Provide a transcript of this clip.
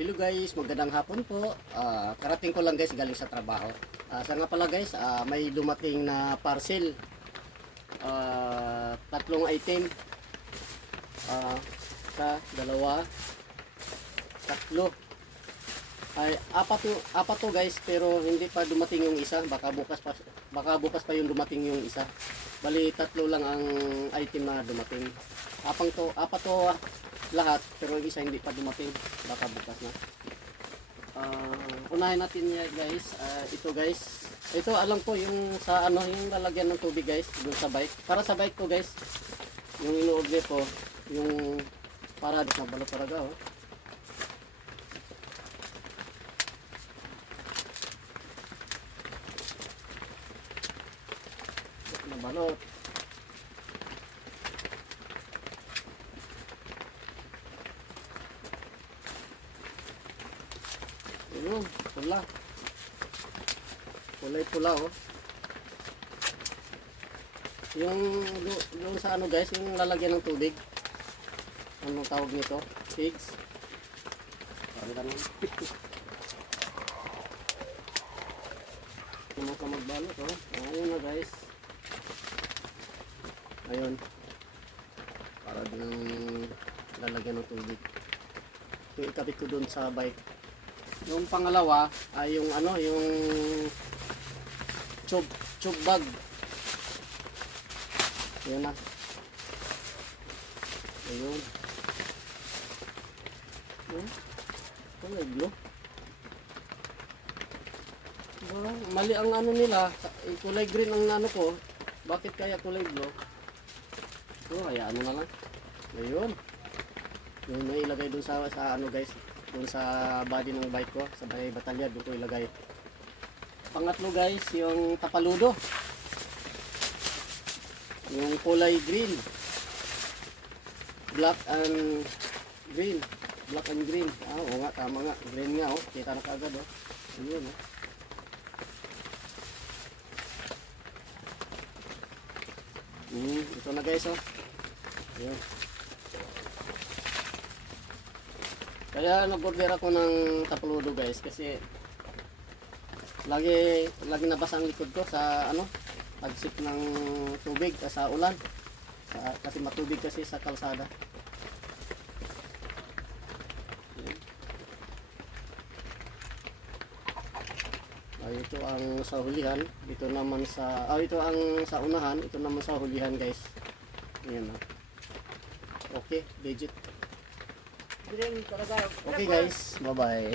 Hello guys, magandang hapon po. Karating ko lang guys galing sa trabaho. Sa nga pala guys, may dumating na parcel. Tatlong item. Sa dalawa, tatlo. Ay apat to guys, pero hindi pa dumating yung isa. Baka bukas pa yung dumating yung isa. Bali tatlo lang ang item na dumating. Apat to lahat, pero yung isa hindi pa dumating, baka bukas na. Unahin natin niya guys. Ito guys, ito alam ko yung sa ano, yung lalagyan ng tubig guys, dun sa bike, para sa bike ko guys, yung ino-order ko, yung para dito na balot talaga oh. Na balot. Ayun, pula. Kulay pula oh. Yung sa ano guys, yung lalagyan ng tubig. Anong tawag nito? Pigs. Parang ganun. Ano ka magbalot oh. Ayun na guys. Ayun. Para din lalagyan ng tubig. Yung ikabit ko dun sa bike. Yung pangalawa ay yung ano, yung tube bag. Ayan na. Ayun. Kulay blue. Mali ang ano nila. Kulay green ang ano ko. Bakit kaya kulay blue? Kaya ano na lang. Ayun. Yung may ilagay dun sa ano guys. Doon sa body ng bike ko, sa may batalya, doon ko ilagay. Pangatlo guys, yung tapaludo. Yung kulay green. Black and green. Black and green. Oo nga, tama nga. Green nga oh. Kita na kaagad oh. Ayun oh. Ito na guys oh. Ayun. Kaya nag-order ako ng tapaludo guys kasi lagi nabasa ang likod ko sa ano, pagsip ng tubig sa ulan. Kasi matubig kasi sa kalsada. Ito ang sa hulihan, ito naman sa ito ang sa unahan, ito naman sa hulihan guys. Ayan. Okay, legit. Okay guys, bye bye.